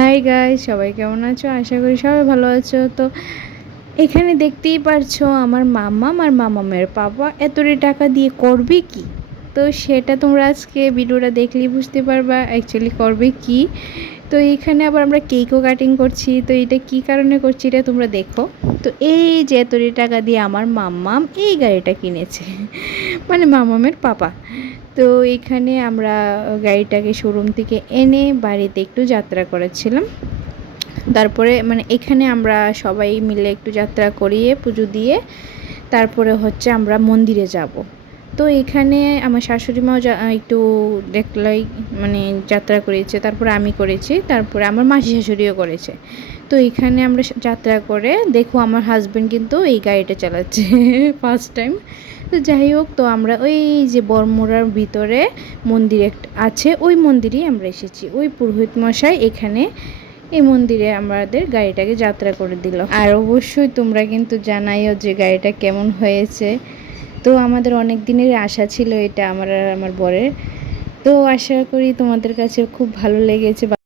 Hi guys, সবাই কেমন আছো? আশা করি সবাই ভালো আছো। তো এখানে দেখতেই পারছো আমার মাম্মাম আর মামামের পাপা এতটি টাকা দিয়ে করবে কি। তো সেটা তোমরা আজকে ভিডিওটা দেখলেই বুঝতে পারবা অ্যাকচুয়ালি করবে কি। তো এইখানে আবার আমরা কেকও কাটিং করছি। তো এটা কি কারণে করছি এটা তোমরা দেখো। তো এই যে এতটি টাকা দিয়ে আমার মাম্মাম এই গাড়িটা কিনেছে, মানে মামামের পাপা। তো এখানে আমরা গাড়িটাকে শোরুম থেকে এনে বাড়িতে একটু যাত্রা করেছিলাম। তারপরে মানে এখানে আমরা সবাই মিলে একটু যাত্রা করিয়ে পুজো দিয়ে তারপরে হচ্ছে আমরা মন্দিরে যাব। তো এখানে আমার শাশুড়ি মাও একটু দেখলাই মানে যাত্রা করেছে, তারপরে আমি করেছি, তারপরে আমার মাসি শাশুড়িও করেছে। তো এখানে আমরা যাত্রা করে দেখো আমার হাজব্যান্ড কিন্তু এই গাড়িটা চালাচ্ছে ফার্স্ট টাইম। তো যাই হোক, তো আমরা ওই যে বড়মুড়ার ভিতরে মন্দির একটা আছে, ওই মন্দিরেই আমরা এসেছি। ওই পুরোহিত মশাই এখানে এই মন্দিরে আমাদের গাড়িটাকে যাত্রা করে দিল। আর অবশ্যই তোমরা কিন্তু জানাইও যে গাড়িটা কেমন হয়েছে। তো আমাদের অনেক দিনের আশা ছিল এটা আমার আর আমার বরের। তো আশা করি তোমাদের কাছে খুব ভালো লেগেছে।